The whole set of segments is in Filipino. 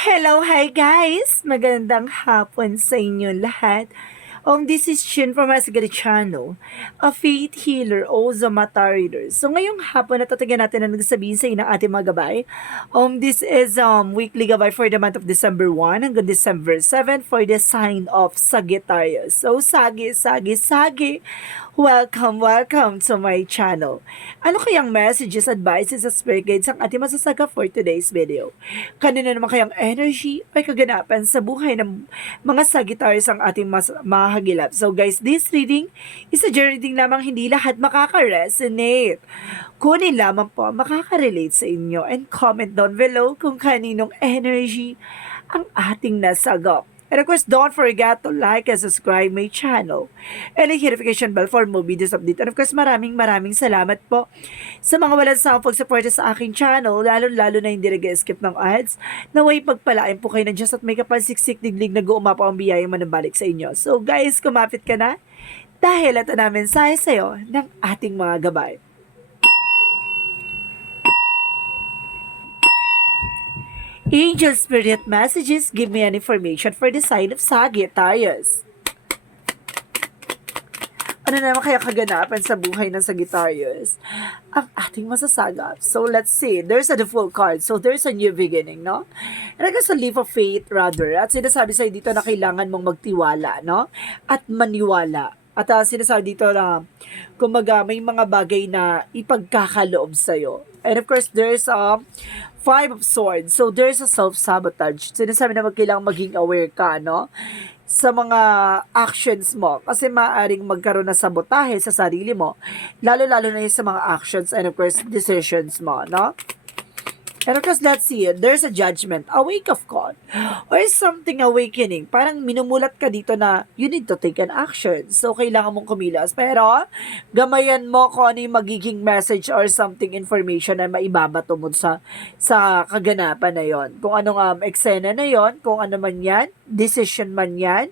Hello, hi guys! Magandang hapon sa inyo lahat. This is Shin from Asgari Channel, a faith healer o Zamata reader. So ngayong hapon natatagan natin ang nagsasabihin sa inyo ng ating mga gabay. This is weekly gabay for the month of December 1 hanggang December 7 for the sign of Sagittarius. So sagi, sagi, sagi! Welcome to my channel. Ano kayang messages, advices, at spirit guides ang ating masasaga for today's video? Kanina naman kayang energy ay kaganapan sa buhay ng mga Sagittarius ang ating mahagilap. So guys, this reading is a reading lamang, hindi lahat makaka-resonate. Kunin lamang po makaka-relate sa inyo and comment down below kung kaninong energy ang ating nasagap. And of course, don't forget to like and subscribe my channel. And the notification bell for more videos update. And of course, maraming salamat po sa mga walang sawang pag-support sa aking channel, lalo na hindi nag-skip ng ads. Naway pagpalain po kayo ng Diyos at may kapalsiksik diglig na guumapa ang biyaya manabalik sa inyo. So guys, kumapit ka na dahil ito na mensahe sa'yo ng ating mga gabay. Angel Spirit Messages give me an information for the sign of Sagittarius. Ano naman kaya kaganapan sa buhay ng Sagittarius ang ating masasagap? So let's see. There's a default card. So there's a new beginning, no? And I guess a leap of faith rather. At sinasabi sa'yo dito na kailangan mong magtiwala, no? At maniwala. At sinasabi dito na kumaga may mga bagay na ipagkakaloob sa'yo. And of course, there's Five of Swords. So, there's a self-sabotage. Sinasabi na kailangang maging aware ka, no? Sa mga actions mo. Kasi maaaring magkaroon ng sabotahe sa sarili mo. Lalo-lalo na yung sa mga actions and of course, decisions mo, no? And of course, let's see it. There's a judgment, a wake of call, or something awakening. Parang minumulat ka dito na you need to take an action. So, kailangan mong kumilos. Pero, gamayan mo kung ano yung magiging message or something information na maibabato mo sa kaganapan na yon. Kung anong eksena na yon, kung ano man yan, decision man yan,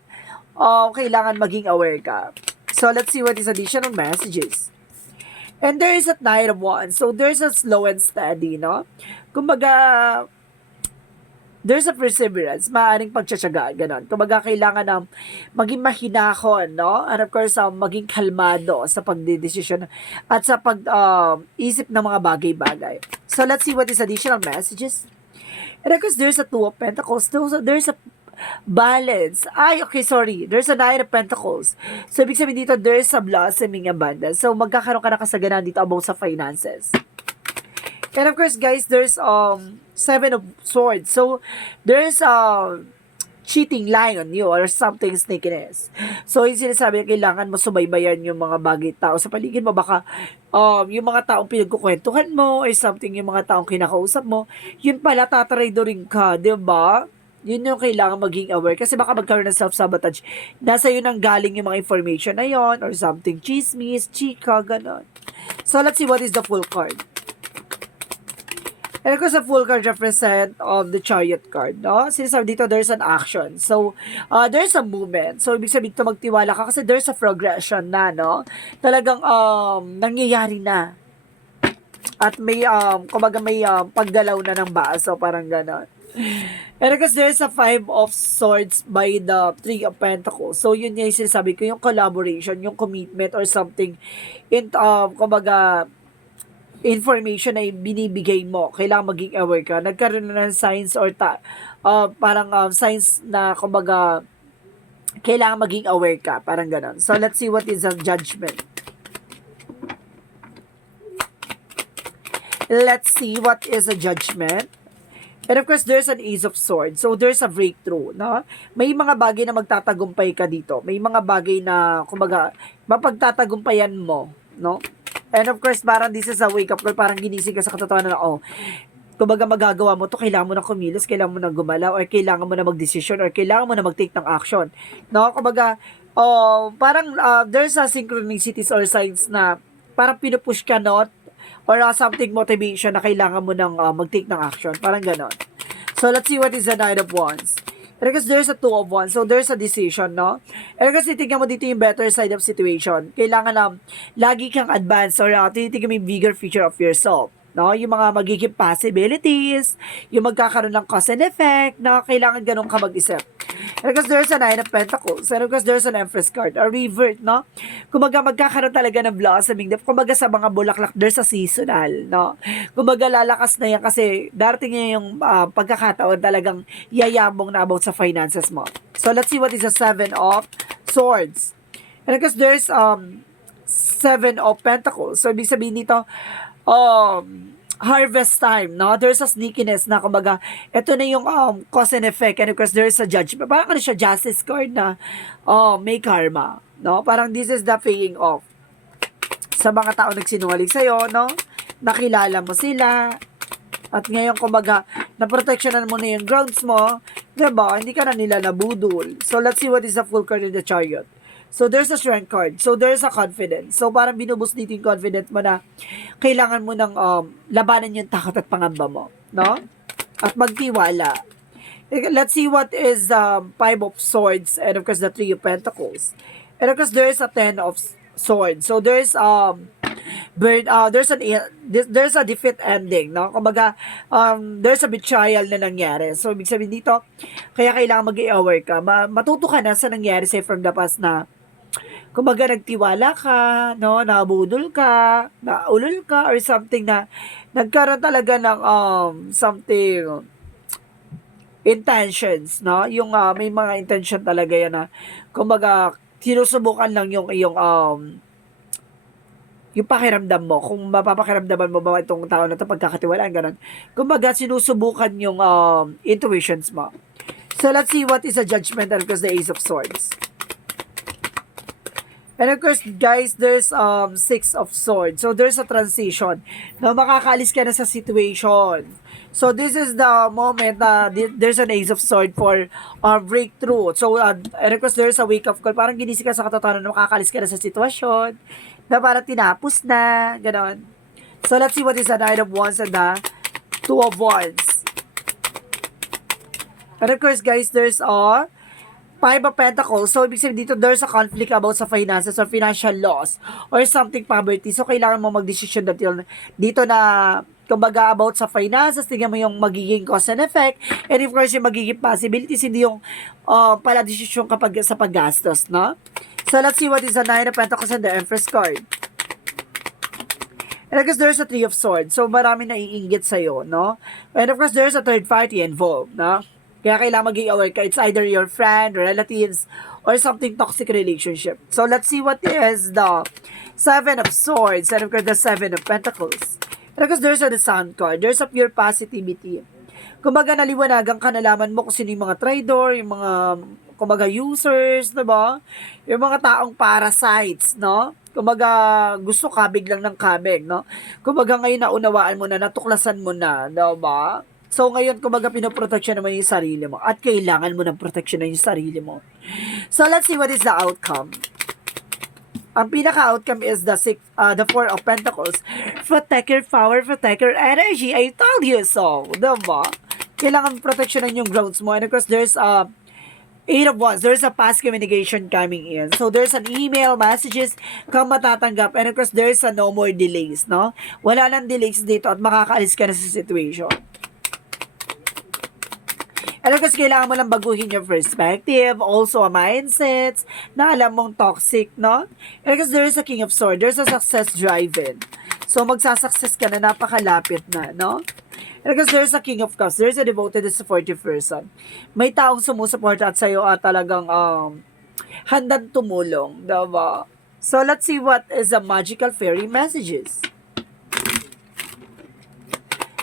kailangan maging aware ka. So, let's see what is additional messages. And there is a Knight of Wands. So, there's a slow and steady, no? Kumbaga, there's a perseverance. Maaaring pagtsatsaga, ganon. Kumbaga, kailangan ng maging mahinahon, no? And of course, maging kalmado sa pagdedesisyon at sa pag-isip ng mga bagay-bagay. So, let's see what is additional messages. And of course, there's a Two of Pentacles. So, there's a balance. There's a Nine of Pentacles. So, ibig sabihin dito, there's a blossoming abundance. So, magkakaroon ka ng kasaganan dito about sa finances. And of course, guys, there's Seven of Swords. So, there's cheating lying on you or something sneakiness. So, yung sinasabi na kailangan mo subaybayan yung mga bagay tao sa paligid mo. Baka yung mga taong pinagkukwentuhan mo or something, yung mga taong kinakausap mo, yun pala tatraidoring ka, di ba? Yun yung kailangan maging aware kasi baka magkaroon ng self-sabotage. Nasa yun ang galing yung mga information na yon or something chismis, chika, ganon. So, let's see what is the full card. And of course, the full card represent the Chariot card, no? Sinasabi dito, there's an action. So, there's a movement. So, ibig sabihin dito magtiwala ka kasi there's a progression na, no? Talagang nangyayari na. At may, kumbaga may paggalaw na ng baso, parang ganon. And because there's a Five of Swords by the Three of Pentacles. So, yun yung sinasabi ko, yung collaboration, yung commitment or something, kumbaga, information na binibigay mo. Kailangan maging aware ka. Nagkaroon na ng signs or parang signs na, kumbaga, kailangan maging aware ka. Parang ganon. So, let's see what is the judgment. Let's see what is a judgment. And of course, there's an Ace of Swords. So, there's a breakthrough, no? May mga bagay na magtatagumpay ka dito. May mga bagay na, kumbaga, mapagtatagumpayan mo, no? And of course, parang this is a wake-up call. Parang ginising ka sa katotohanan na, kumbaga magagawa mo to, kailangan mo na kumilos, kailangan mo na gumalaw, or kailangan mo na mag-decision, or kailangan mo na mag-take ng action. No? Kumbaga, parang there's a synchronicities or signs na parang pinupush ka, no? Or something motivation na kailangan mo nang mag-take ng action. Parang ganon. So, let's see what is the Nine of Wands. Because there's a Two of Wands. So, there's a decision, no? And kasi titignan mo dito yung better side of situation. Kailangan lagi kang advance or tinitignan mo yung bigger future of yourself. no? Yung mga magiging possibilities, yung magkakaroon ng cause and effect, na kailangan ganun ka mag-isip. And because there's a Nine of Pentacles, and because there's an Empress card, a revert, no? Kumbaga magkakaroon talaga ng blossoming. Kumbaga sa mga bulaklak, there's a seasonal, no? Kumbaga lalakas na yan kasi darating niya yung pagkakataon talagang yayabong na about sa finances mo. So let's see what is the Seven of Swords. And because there's Seven of Pentacles. So ibig sabihin dito, harvest time, no? There's a sneakiness na, kumbaga, ito na yung cause and effect, and of course, there's a judgment. Parang ano siya, justice card na, may karma, no? Parang this is the paying off sa mga tao nagsinungaling sa'yo, no? Nakilala mo sila, at ngayon, kumbaga, na-protectionan mo na yung grounds mo, diba? Hindi ka na nila nabudol. So, let's see what is the full card in the Chariot. So, there's a strength card. So, there's a confidence. So, parang binuboost dito yung confidence mo na kailangan mo ng labanan yung takot at pangamba mo. No? At magtiwala. Let's see what is Five of Swords and of course the Three of Pentacles. And of course, there's a Ten of Swords. So, there's there's a defeat ending, no? Kumbaga, there's a betrayal na nangyari. So, ibig sabihin dito, kaya kailangan mag-i-aware ka. Matuto ka na sa nangyari sa'yo from the past na kumbaga nagtiwala ka, no, nabudol ka, naulol ka, or something na nagkaroon talaga ng something intentions, no? Yung may mga intention talaga yan na kumbaga sinusubukan lang yung yung pakiramdam mo, kung mapapakiramdaman mo ba itong tao na ito pagkakatiwalaan, ganun. Kumbaga sinusubukan yung intuitions mo. So let's see what is a judgment, and of course the Ace of Swords. And of course, guys, there's Six of Swords. So, there's a transition. No, makakaalis ka na sa situation. So, this is the moment na there's an Ace of Swords for breakthrough. So, and of course, there's a wake-up call. Parang ginising ka sa katotohanan na makakaalis ka na sa sitwasyon. Na parang tinapos na. Ganon. So, let's see what is the Nine of Wands and the Two of Wands. And of course, guys, there's Five of Pentacles. So, ibig sabihin dito, there's a conflict about sa finances or financial loss or something poverty. So, kailangan mo mag-decision dito na, kumbaga, about sa finances. Tingnan mo yung magiging cause and effect. And of course, yung magiging possibilities, hindi yung pala decision kapag sa paggastos, no? So, let's see what is the Nine of Pentacles and the Empress card. And of course, there's a Three of Swords. So, marami na iinggit sa'yo, no? And of course, there's a third party involved, no? Kaya kailangan maging aware ka. It's either your friend, relatives, or something toxic relationship. So, let's see what is the Seven of Swords and of course the Seven of Pentacles. And of course, there's a the Sun card. There's a pure positivity. Kumbaga, naliwanagan ka, nalaman mo kung sino yung mga trader, yung mga, kumbaga, users, diba? Yung mga taong parasites, no? Kumbaga, gusto kabig lang ng kabig, no? Kumbaga, ngayon naunawaan mo na, natuklasan mo na, diba? So, ngayon, kumbaga, pinoproteksyon naman yung sarili mo. At kailangan mo ng proteksyon na yung sarili mo. So, let's see what is the outcome. Ang pinaka-outcome is the Four of Pentacles. Protect your power, protect your energy. I told you so. Diba? Kailangan proteksyonan yung grounds mo. And of course, there's Eight of Wands. There's a past communication coming in. So, there's an email, messages kang matatanggap. And of course, there's a no more delays, no? Wala nang delays dito at makakaalis ka na sa situation. And of course, kailangan mo lang baguhin yung perspective, also a mindset na alam mong toxic, no? And because there is a King of Swords, there's a success driven. So, magsasuccess ka na, napakalapit na, no? And because there's a King of Cups, there's a devoted and supportive person. May taong sumusuporta at sa'yo at talagang handang tumulong, diba? So, let's see what is the magical fairy messages.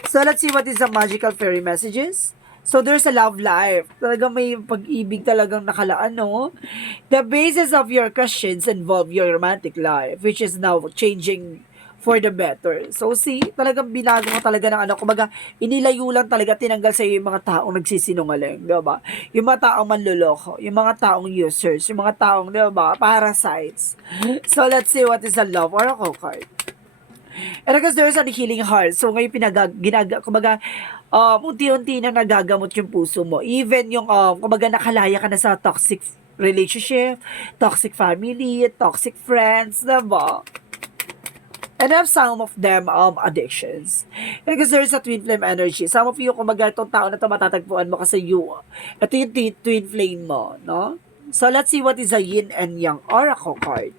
So, let's see what is the magical fairy messages. So, there's a love life. Talagang may pag-ibig talagang nakalaan, no? The basis of your questions involve your romantic life, which is now changing for the better. So, see, talagang binago mo talaga ng kumbaga, inilayo lang talaga, tinanggal sa yung mga taong nagsisinungaling, diba? Yung mga taong manluloko, yung mga taong users, yung mga taong, diba, parasites. So, let's see what is the love oracle card. And because there's a healing heart. So, ngayon kumbaga, unti-unti na nagagamot yung puso mo. Even yung, kumbaga, nakalaya ka na sa toxic relationship, toxic family, toxic friends, diba? And have some of them addictions. And because there's a twin flame energy. Some of you, kung itong tao na ito, matatagpuan mo kasi you. Ito yung twin flame mo, no? So, let's see what is a yin and yang oracle card.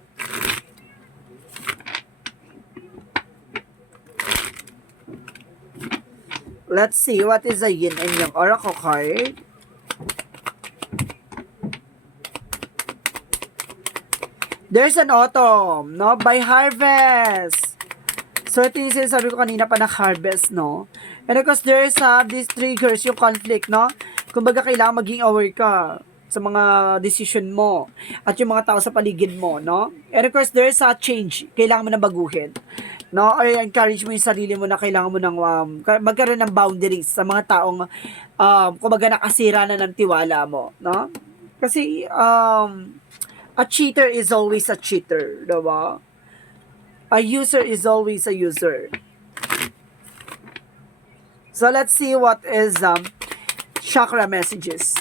Let's see what is a yin and yang oracle card. There's an autumn, no? By harvest. So, ito yung sinasabi ko kanina pa na harvest, no? And of course, there's these triggers, yung conflict, no? Kumbaga, kailangan maging aware ka sa mga decision mo at yung mga tao sa paligid mo, no? And of course, there's a change. Kailangan mo na baguhin, no? Or encourage mo yung sarili mo na kailangan mo ng magkaroon ng boundaries sa mga taong kumbaga nakasira na ng tiwala mo, no? Kasi, a cheater is always a cheater, diba? A user is always a user. So, let's see what is chakra messages.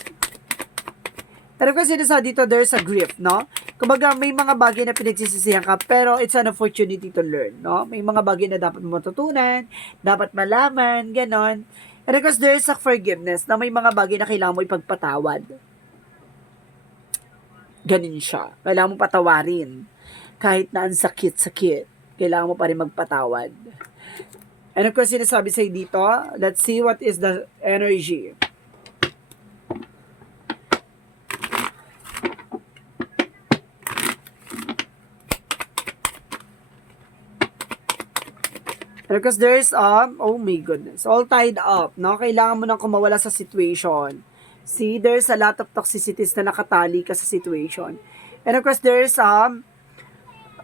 Pero kasi dito, there's a grief, no? Kumbaga, may mga bagay na pinagsisisihan ka, pero it's an opportunity to learn, no? May mga bagay na dapat matutunan, dapat malaman, ganon. And because there's a forgiveness, na may mga bagay na kailangan mo ipagpatawad. Ganon siya. Kailangan mo patawarin. Kahit na ang sakit-sakit, kailangan mo pa rin magpatawad. And of course, sinasabi sa'yo dito, let's see what is the energy. Because there's, oh my goodness, all tied up, no? Kailangan mo nang kumawala sa situation. See, there's a lot of toxicities na nakatali ka sa situation. And of course, there's,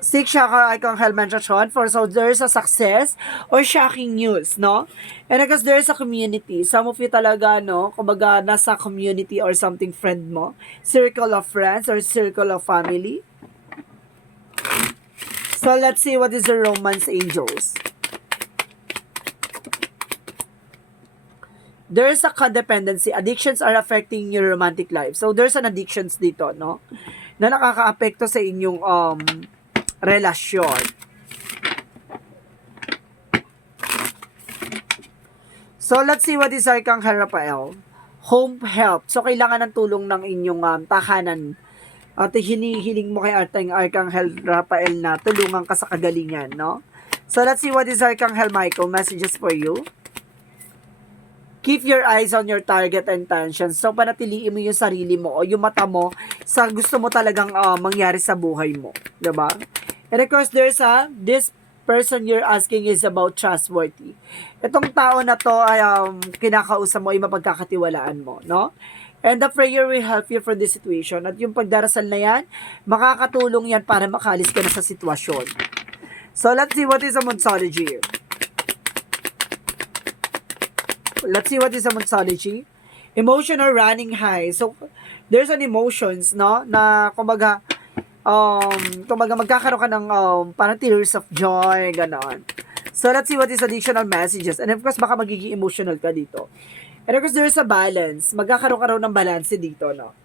six chakra archangel mention for, so there's a success or shocking news, no? And of course, there's a community. Some of you talaga, no? Kumbaga, nasa community or something friend mo. Circle of friends or circle of family. So, let's see what is the romance angels. There's a codependency. Addictions are affecting your romantic life. So, there's an addictions dito, no? Na nakaka-apekto sa inyong relasyon. So, let's see what is Archangel Raphael. Home help. So, kailangan ng tulong ng inyong tahanan. At hinihiling mo kay Archangel Raphael na tulungan ka sa kagalingan, no? So, let's see what is Archangel Michael. Messages for you. Keep your eyes on your target and intention. So, panatiliin mo yung sarili mo o yung mata mo sa gusto mo talagang mangyari sa buhay mo. Diba? And of course, there's this person you're asking is about trustworthy. Itong tao na to ay kinakausap mo ay mapagkakatiwalaan mo, no? And the prayer will help you from this situation. At yung pagdarasal na yan, makakatulong yan para makalis ka na sa sitwasyon. So, let's see what is a Monsology. Let's see what is a Monsology. Emotional running high. So, there's an emotions, no? Na, kumbaga magkakaroon ka ng parang tears of joy, ganon. So, let's see what is additional messages. And of course, baka magiging emotional ka dito. And of course, there's a balance. Magkakaroon ka raw ng balance dito, no?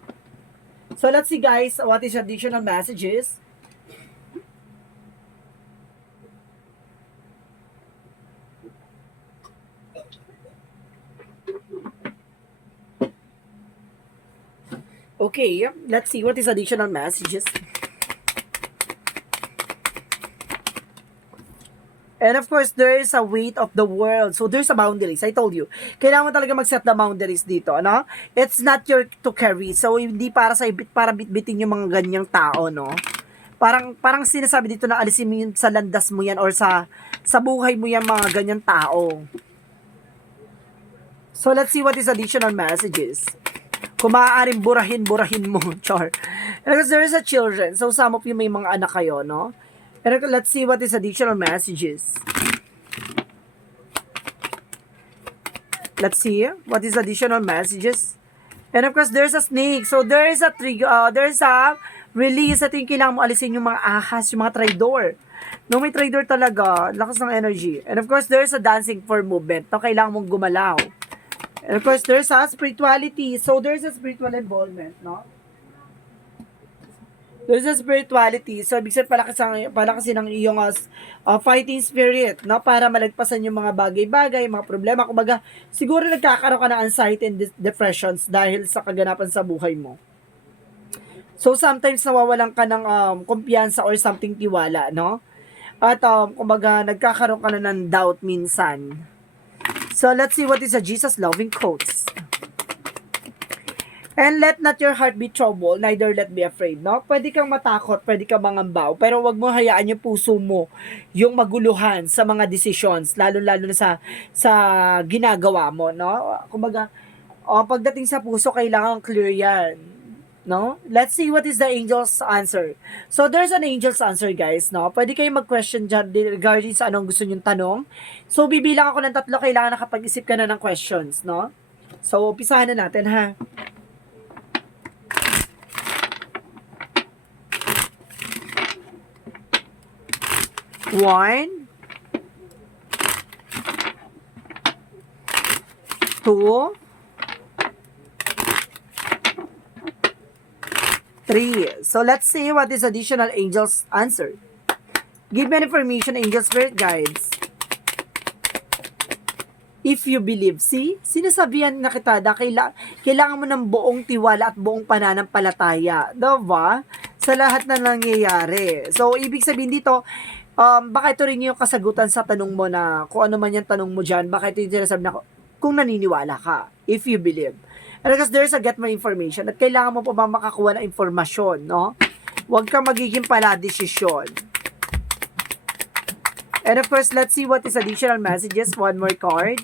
So, let's see guys, what is additional messages. Okay, let's see what is additional messages. And of course, there is a weight of the world. So, there's a boundaries. I told you. Kailangan mo talaga mag-set the boundaries dito, ano? It's not your to carry. So, hindi para para bitbitin yung mga ganyang tao, no? Parang sinasabi dito na alisin mo yun sa landas mo yan or sa buhay mo yan mga ganyang tao. So, let's see what is additional messages. Kung maaaring burahin mo, char. And because there is a children, so some of you may mga anak kayo, no? And let's see what is additional messages. Let's see what is additional messages. And of course, there's a snake. So there is a there's a release. Ito yung kailangan mo alisin yung mga ahas, yung mga traidor. No, may traidor talaga. Lakas ng energy. And of course, there's a dancing for movement. No, kailangan mong gumalaw. And of course, there's a spirituality. So, there's a spiritual involvement, no? There's a spirituality. So, ibig sabihin, palakasin ng iyong fighting spirit, no? Para malagpasan yung mga bagay-bagay, mga problema. Kumbaga, siguro nagkakaroon ka ng anxiety and depressions dahil sa kaganapan sa buhay mo. So, sometimes nawawalan ka ng kumpiyansa or something tiwala, no? At, kumbaga, nagkakaroon ka na ng doubt minsan. So, let's see what is a Jesus loving quotes. And let not your heart be troubled, neither let be afraid, no? Pwede kang matakot, pwede kang mangambaw, pero wag mo hayaan yung puso mo yung maguluhan sa mga decisions, lalo-lalo na sa ginagawa mo, no? Kumbaga, pagdating sa puso, kailangan clear yan, no? Let's see what is the angel's answer. So, there's an angel's answer, guys, no? Pwede kayong mag-question dyan regarding sa anong gusto nyong tanong. So, bibilang ako ng 3, kailangan nakapag-isip ka na ng questions, no? So, umpisahan na natin, ha? 1, 2, 3. So let's see what is additional angel's answer. Give me an information, angel spirit guides. If you believe, see? Sinasabihan na kita na kailangan mo ng buong tiwala at buong pananampalataya. Diba? Sa lahat na nangyayari. So, ibig sabihin dito, baka ito rin yung kasagutan sa tanong mo na kung ano man yung tanong mo dyan, baka ito yung sinasabi na kung naniniwala ka, if you believe. And because there's a get more information at kailangan mo pa ba makakuha ng informasyon, no? Huwag kang magiging paladesisyon. And of course, let's see what is additional messages. One more card.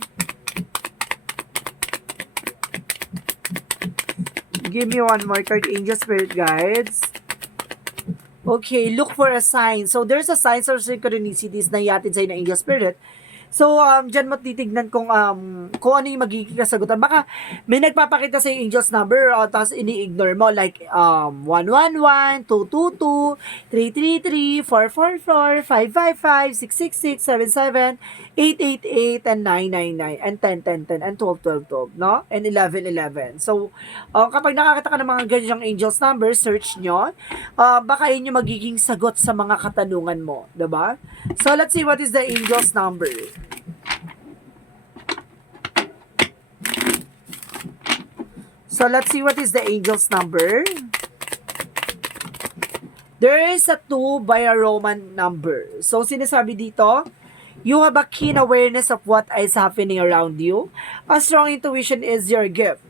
Give me one more card, angel spirit guides. Okay, look for a sign. So, there's a signs or synchronicities na yatid sa'yo ng angel spirit. So, dyan mo titignan kung ano yung magiging kasagutan. Baka may nagpapakita sa angel's number, tapos ini-ignore mo. Like, 111, 222, 333, 444, 555, 666, 77, 888, and 999, and 10, 10, 10, and 12, 12, 12, no? And 11, 11. So, kapag nakakita ka ng mga ganyang angel's number, search nyo. Baka yun yung magiging sagot sa mga katanungan mo. Diba? So, let's see what is the angel's number. So, let's see what is the angel's number. There is a 2 by a Roman number. So, sinasabi dito, you have a keen awareness of what is happening around you. A strong intuition is your gift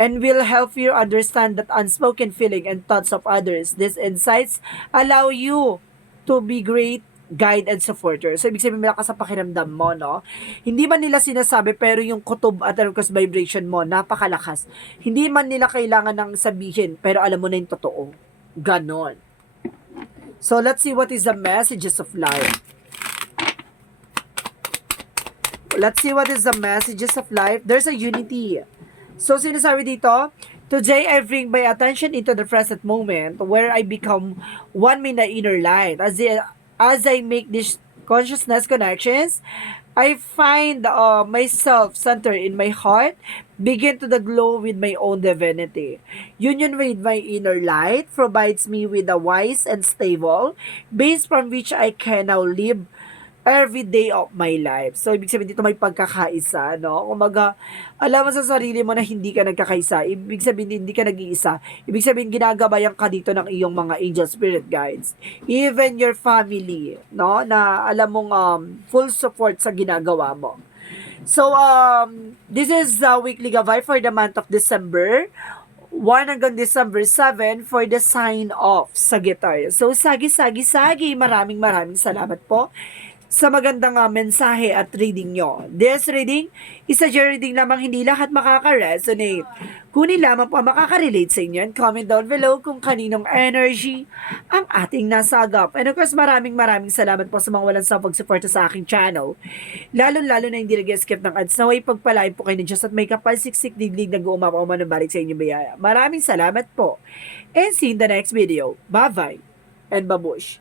and will help you understand that unspoken feeling and thoughts of others. These insights allow you to be great guide and supporter. So, ibig sabihin malakas sa pakiramdam mo, no? Hindi man nila sinasabi, pero yung kutob at request vibration mo, napakalakas. Hindi man nila kailangan ng sabihin, pero alam mo na yung totoo. Ganon. So, let's see what is the messages of life. Let's see what is the messages of life. There's a unity. So, sinasabi dito, today I bring my attention into the present moment where I become one with the inner light. As I make these consciousness connections, I find myself centered in my heart, begin to the glow with my own divinity. Union with my inner light provides me with a wise and stable base from which I can now live every day of my life. So, ibig sabihin dito may pagkakaisa, no? Kumaga, alam mo sa sarili mo na hindi ka nagkakaisa. Ibig sabihin hindi ka nag-iisa. Ibig sabihin ginagabayan ka dito ng iyong mga angel spirit guides. Even your family, no? Na alam mong full support sa ginagawa mo. So, this is the weekly gabay for the month of December 1 hanggang December 7 for the sign of Sagittarius. So, sagi, maraming salamat po sa magandang mensahe at reading nyo. This reading is a reading lamang, hindi lahat makaka-resonate. Kunin lamang po ang makaka-relate sa inyo and comment down below kung kaninong energy ang ating nasagap. And of course, maraming salamat po sa mga walang sa pagsuporta sa aking channel. Lalo na hindi nag-skip ng ads. Naway pagpalain po kayo ng Diyos at may kapalsiksik diglig nag-uumapa manubalik sa inyong biyaya. Maraming salamat po. And see you in the next video. Bye-bye and babush.